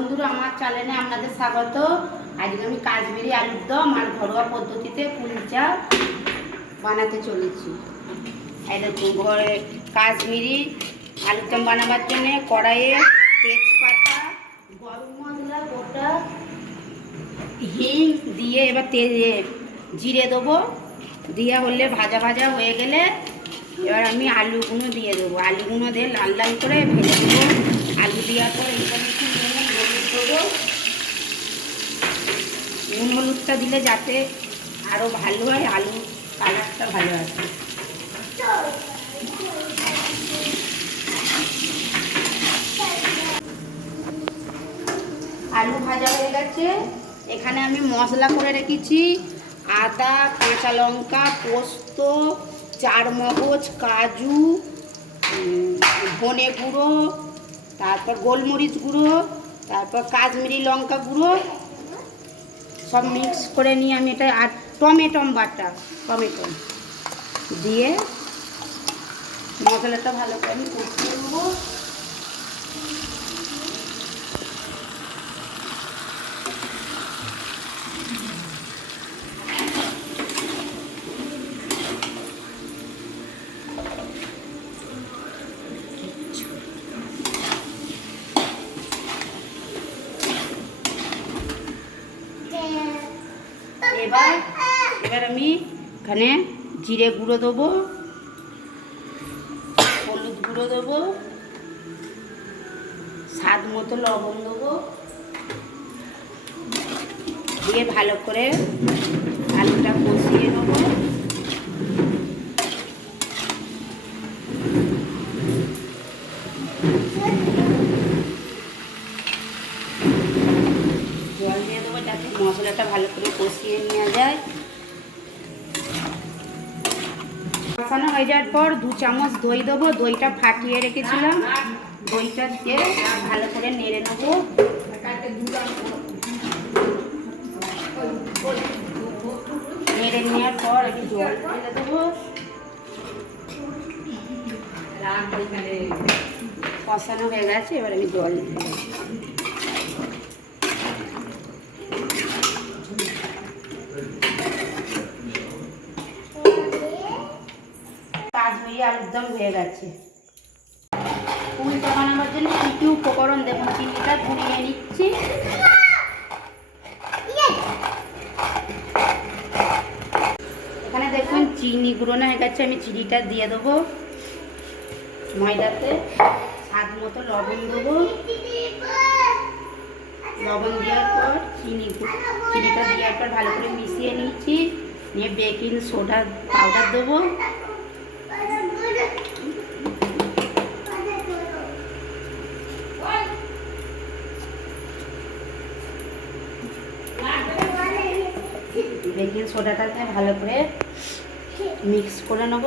বন্ধুরা, আমার চ্যানেলে আপনাদের স্বাগত। আজকে আমি কাশ্মীরি আলুর দম আর ঘরোয়া পদ্ধতিতে কুলচা বানাতে চলেছি। এই দেখুন, ঘরে কাশ্মীরি আলুর দম বানাবার জন্য কড়াইয়ে তেজপাতা, গরম মশলা, গোটা হিং দিয়ে এবার জিরে দেবো। দিয়ে হলে ভাজা ভাজা হয়ে গেলে এবার আমি আলুগুলো দিয়ে দেবো। আলুগুলো দিয়ে লাল লাল করে ভেজে দেবো। আলু দেওয়ার পর এখানে একটু নুন হলুদ দেবো। নুন হলুদটা দিলে যাতে আরও ভালো হয়, আলু কালারটা ভালো আসে। আলু ভাজা হয়ে গেছে। এখানে আমি মশলা করে রেখেছি আদা, কাঁচা লঙ্কা, পোস্ত, চারমগজ, কাজু, ধনে গুঁড়ো, তারপর গোলমরিচ গুঁড়ো, তারপর কাশ্মীরি লঙ্কা গুঁড়ো সব মিক্স করে নিয়ে আমি এটা, আর টমেটো বাটা, টমেটো দিয়ে মশলাটা ভালো করে আমি কষিয়ে নেবো। এবার আমি এখানে জিরে গুঁড়ো দেবো, হলুদ গুঁড়ো দেবো, স্বাদ মতো লবণ দেবো, দিয়ে ভালো করে আলুটা কষিয়ে নেবো। জল দিয়ে দেবো যাতে মশলাটা ভালো করে কষিয়ে নেওয়া যায়। কষানো হয়ে যাওয়ার পর 2 চামচ দই দেবো। দইটা ফাটিয়ে রেখেছিলাম, দইটা দিয়ে ভালো করে নেড়ে নেবো। নেড়ে নেওয়ার পর আমি জল ঢেলে দেবো। কষানো হয়ে গেছে, এবার আমি জল দিয়ে দেবো। কাশ্মীরি আলুর দম হয়ে গেছে। কুলচা বানাবার জন্য কী কী উপকরণ দেখুন, চিনিটা গুঁড়িয়ে নিচ্ছি। এখানে দেখুন চিনি গুঁড়োনো হয়ে গেছে, আমি চিনিটা দিয়ে দেবো ময়দাতে। স্বাদ মতো লবণ দেবো। লবণ দেওয়ার পর চিনিটা দেওয়ার পর ভালো করে মিশিয়ে নিচ্ছি। নিয়ে বেকিং সোডা পাউডার দেবো। বেকিং সোডাটাতে ভালো করে মিক্স করে নেব।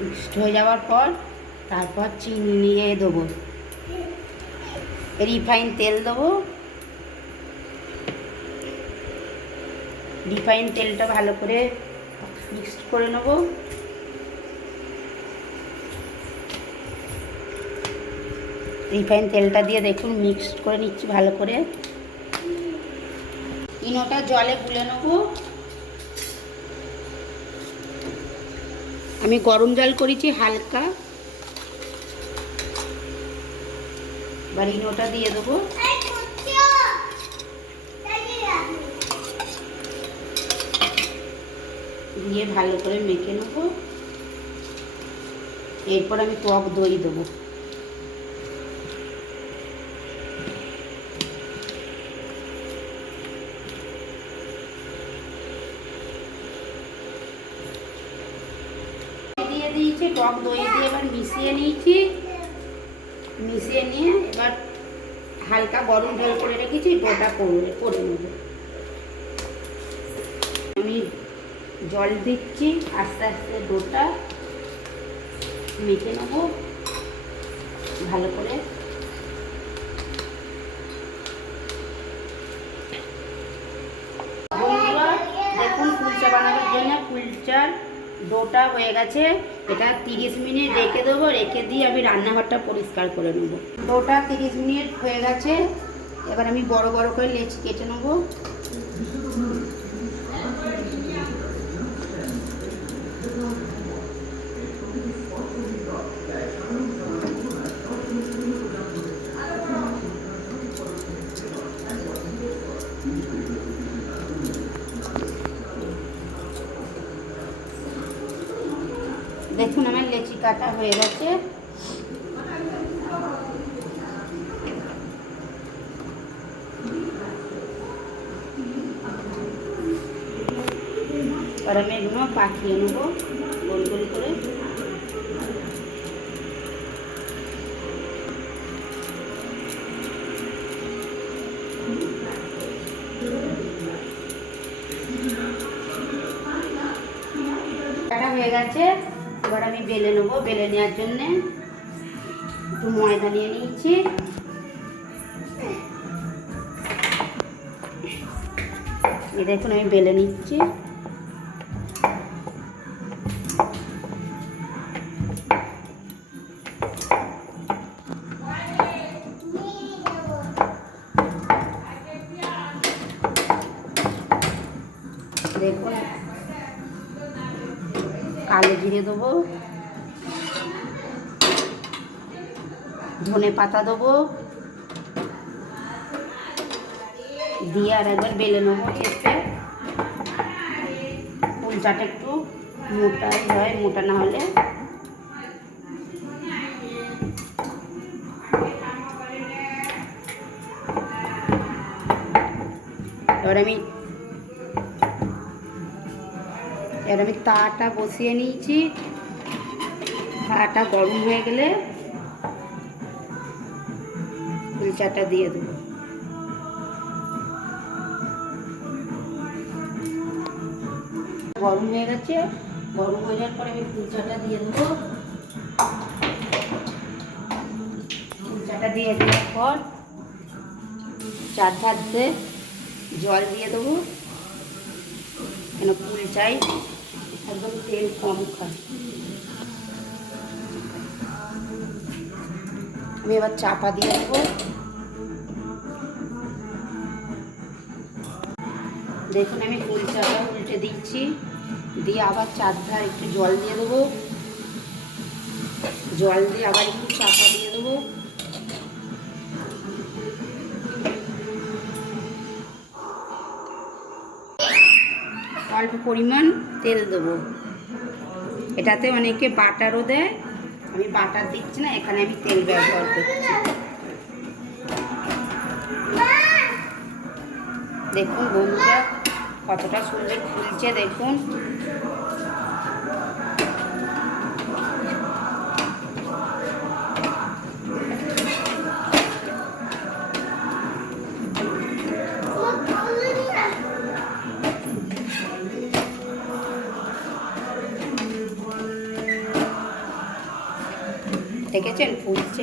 মিক্সড হয়ে যাওয়ার পর তারপর চিনি নিয়ে দেবো, রিফাইন তেল দেবো। রিফাইন তেলটা ভালো করে মিক্সড করে নেব। রিফাইন তেলটা দিয়ে দেখুন মিক্সড করে নিচ্ছি ভালো করে। ইনোটা জলে গুলে নেব। আমি গরম জল করেছি হালকা। এবার ইনোটা দিয়ে দেবো। দিয়ে ভালো করে মেখে নেব। এরপর আমি টক দই দেবো। দিয়ে দিয়েছি টক দই দিয়ে এবার মিশিয়ে নিয়েছি। মিশিয়ে নিয়ে এবার হালকা গরম জল করে রেখেছি, গোটা করে নেব। আমি জল দিচ্ছি, আস্তে আস্তে ডোটা মেখে নেব ভালো করে। বন্ধুরা দেখুন, কুলচা বানাবার জন্য কুলচার ডোটা হয়ে গেছে, এটা 30 মিনিট রেখে দেবো, রেখে দিয়ে আমি রান্নাঘরটা পরিষ্কার করে নেবো। ডোটা 30 মিনিট হয়ে গেছে, এবার আমি বড় বড় করে লেচি কেটে নেবো। দেখুন আমার লেচি কাটা হয়ে গেছে। আর আমি এগুলো পাকিয়ে নেবো গোল গোল করে। কাটা হয়ে গেছে, এবার আমি বেলে নেবো। বেলে নেওয়ার জন্যে একটু ময়দা নিয়ে নিয়েছি। দেখুন আমি বেলে নিচ্ছি। দেখুন কালো জিরে দেবো, ধনে পাতা দেবো, দিয়ে আর একবার বেলে নেবো চেপে। কুলচাটা একটু মোটাই হয়, মোটা না হলে। এবার আমি তাটা বসিয়ে নিয়েছি। তাটা গরম হয়ে গেলে কুলচাটা দিয়ে দেবো। গরম হয়ে গেছে, গরম হয়ে যাওয়ার পরে আমি কুলচাটা দিয়ে দেবো। কুলচাটা দিয়ে দেওয়ার পর চার দিয়ে জল দিয়ে দেবো, কেন কুলচাই একদম তেল কম খায়। আমি এবার চাপা দিয়ে দেবো। দেখুন আমি কুলচাটা উল্টে দিচ্ছি, দিয়ে আবার চারধার একটু জল দিয়ে দেবো। জল দিয়ে আবার একটু চাপা দিয়ে দেবো। অল্প পরিমাণ তেল দেবো। এটাতে অনেকে বাটারও দেয়, আমি বাটার দিচ্ছি না, এখানে আমি তেল ব্যবহার করছি। দেখুন বন্ধুরা কতটা সুন্দর ফুলছে, দেখুন। দেখেছেন ফুলছে।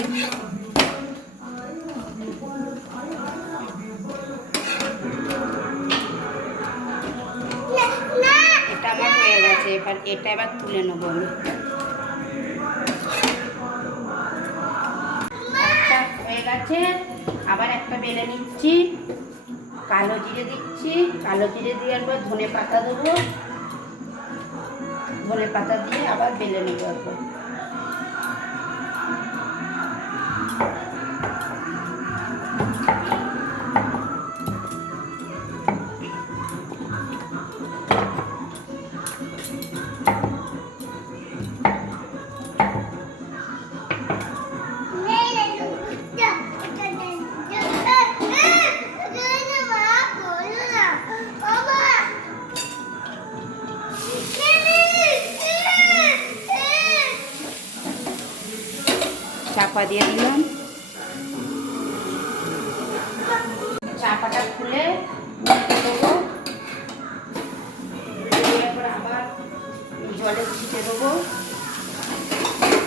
এটা আমার হয়ে গেছে, এটা এবার তুলে নেবো আমি। একটা হয়ে গেছে, আবার একটা বেলে নিচ্ছি। কালো জিরে দিচ্ছি, কালো জিরে দেওয়ার পর ধনে পাতা দেবো। ধনে পাতা দিয়ে আবার বেলে নেবো একবার। চাপা দিয়ে দিলাম। চাপাটা খুলে দেবো, আবার জলে ছিটে দেবো,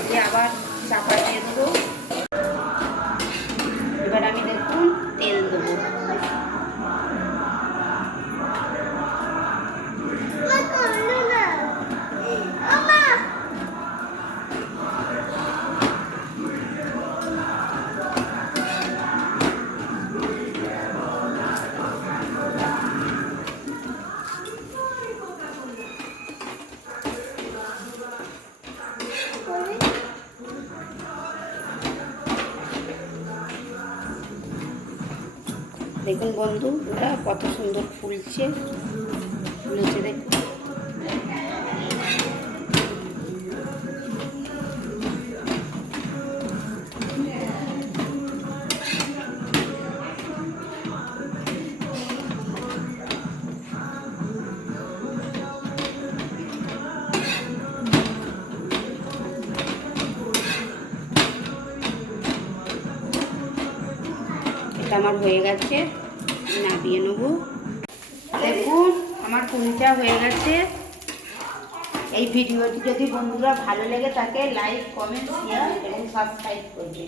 দিয়ে আবার চাপা দিয়ে দেবো। এবার আমি দেখুন তেল দেবো। দেখুন বন্ধু, ওটা কত সুন্দর ফুলেছে দেখুন। এটা আমার হয়ে গেছে, নামিয়ে নেবো। দেখুন আমার কুলচা হয়ে গেছে। এই ভিডিওটি যদি বন্ধুরা ভালো লেগে থাকে লাইক, কমেন্ট, শেয়ার এবং সাবস্ক্রাইব করবে।